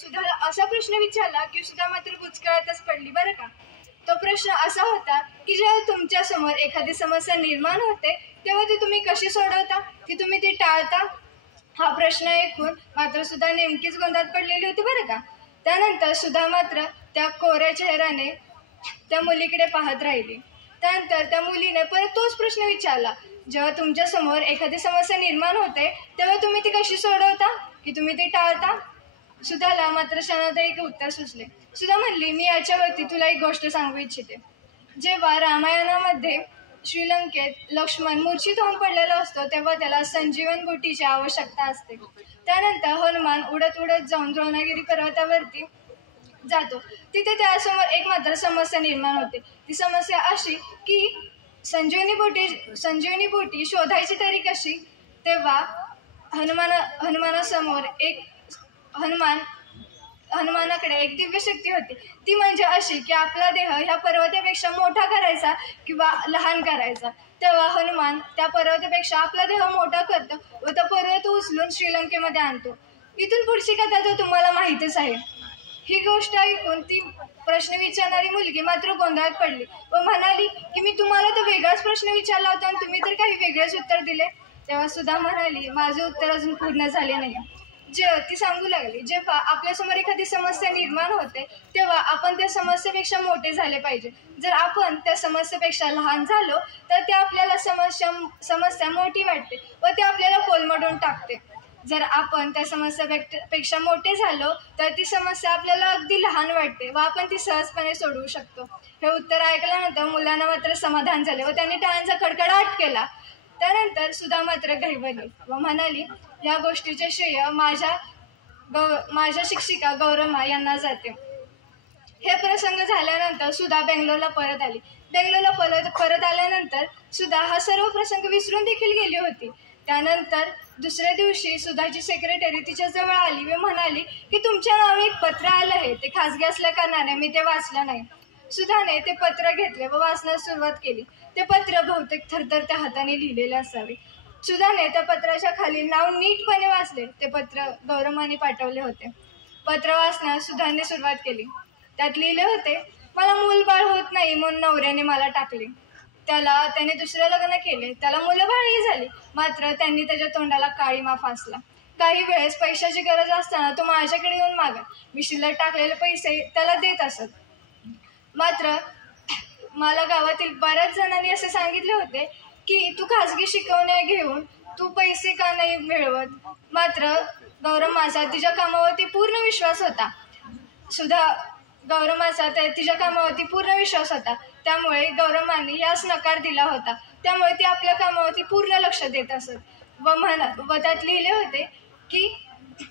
सुधाला असा प्रश्न विचारला की सुधा मात्र बुचकळ्यातच पडली बरं का. तो प्रश्न असा होता की जेव्हा तुमच्या समोर एखादी समस्या निर्माण होते तेव्हा ती तुम्ही कशी सोडवता, की तुम्ही ती टाळता. हा प्रश्न ऐकून मात्र सुधा नेमकीच गोंधळात पडलेली होती बरं का. त्यानंतर सुधा मात्र त्या कोऱ्या चेहऱ्याने त्या मुलीकडे पाहत राहिली. त्यानंतर त्या मुलीने परत तोच प्रश्न विचारला, जेव्हा तुमच्या समोर एखादी समस्या निर्माण होते तेव्हा तुम्ही ती कशी सोडवता, की तुम्ही ती टाळता. सुधाला मात्र क्षणात एक उत्तर सुचले. सुधा म्हणली, मी याच्यावरती तुला एक गोष्ट सांगू इच्छिते. जेव्हा रामायणामध्ये श्रीलंकेत लक्ष्मण मूर्छित होऊन पडलेला असतो तेव्हा त्याला संजीवन बुटीची आवश्यकता असते. त्यानंतर हनुमान उडत उडत जाऊन द्रोणागिरी पर्वतावरती जातो. तिथे त्यासमोर एक मात्र समस्या निर्माण होते. ती समस्या अशी की संजीवनी बुटी शोधायची तरी कशी. तेव्हा हनुमानासमोर हनुमानाकडे एक दिव्य शक्ती होती. ती म्हणजे अशी की आपला देह ह्या पर्वतापेक्षा मोठा करायचा किंवा लहान करायचा. तेव्हा हनुमान त्या पर्वतापेक्षा आपला देह मोठा करतो व तो पर्वत उचलून श्रीलंकेमध्ये आणतो. इथून पुढची कथा तर तुम्हाला माहीतच आहे. ही गोष्ट ऐकून ती प्रश्न विचारणारी मुलगी मात्र गोंधळात पडली व म्हणाली की मी तुम्हाला तर वेगळाच प्रश्न विचारला होता आणि तुम्ही तर काही वेगळेच उत्तर दिले. तेव्हा सुधा म्हणाली, माझे उत्तर अजून पूर्ण झाले नाही. ती सांगू लागली, जेव्हा आपल्यासमोर एखादी समस्या निर्माण होते तेव्हा आपण त्या समस्येपेक्षा मोठे झाले पाहिजे. जर आपण त्या समस्येपेक्षा लहान झालो तर ते आपल्याला समस्या मोठी वाटते व ते आपल्याला कोलमडून टाकते. जर आपण त्या समस्यापेक्षा मोठे झालो तर ती समस्या आपल्याला अगदी लहान वाटते व आपण ती सहजपणे सोडवू शकतो. हे उत्तर ऐकल्यानंतर मुलांना मात्र समाधान झाले व त्यांनी टाळ्यांचा कडकडाट केला. त्यानंतर सुधा मात्र घाईवली व म्हणाली, या गोष्टीचे श्रेय माझ्या शिक्षिका गौरमा यांना जाते. हे प्रसंग झाल्यानंतर सुधा बेंगलोरला परत आली. बेंगलोरला परत आल्यानंतर सुधा हा सर्व प्रसंग विसरून देखील गेली होती. त्यानंतर दुसऱ्या दिवशी सुधाची सेक्रेटरी तिच्या जवळ आली व म्हणाली की तुमच्या नावे एक पत्र आलं आहे, ते खासगी असल्या कारणाने मी ते वाचलं नाही. सुधाने ते पत्र घेतले व वाचण्यास सुरुवात केली. ते पत्र बहुतेक थरथरत्या हाताने लिहिलेले असावे. सुधाने त्या पत्राच्या खाली नाव नीटपणे वाचले. ते पत्र गौरमाने पाठवले होते. पत्र वाचण्यास सुधाने सुरुवात केली. त्यात लिहिले होते, मला मूलबाळ होत नाही म्हणून नवऱ्याने मला टाकले. त्याने दुसरे लग्न केले. त्याला मुलंबाळही झाली. मात्र त्यांनी त्याच्या तोंडाला काळीमा फासला. काही वेळेस पैशाची गरज असताना तो माझ्याकडे येऊन मागत. मी शिल्लक टाकलेले पैसे त्याला देत असत. मात्र मला गावातील बऱ्याच जणांनी असे सांगितले होते की तू खाजगी शिकवण्या घेऊन तू पैसे का नाही मिळवत. मात्र गौरमाचा तिच्या कामावरती पूर्ण विश्वास होता. तिच्या कामावरती पूर्ण विश्वास होता. त्यामुळे गौरमाने यास नकार दिला होता. त्यामुळे ती आपल्या कामावरती पूर्ण लक्ष देत असत व त्यात लिहिले होते की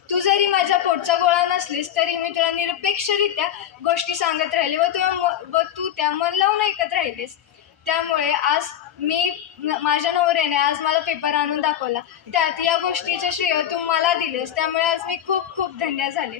तू जरी माझ्या पोटचा गोळा नसलीस तरी मी तुला निरपेक्षरित्या गोष्टी सांगत राहिले व तू त्या मन लावून ऐकत राहिलीस. त्यामुळे आज माझ्या नवऱ्याने आज मला पेपर आणून दाखवला. त्यात या गोष्टीचे श्रेय तू मला दिलेस. त्यामुळे आज मी खूप खूप धन्य झाले.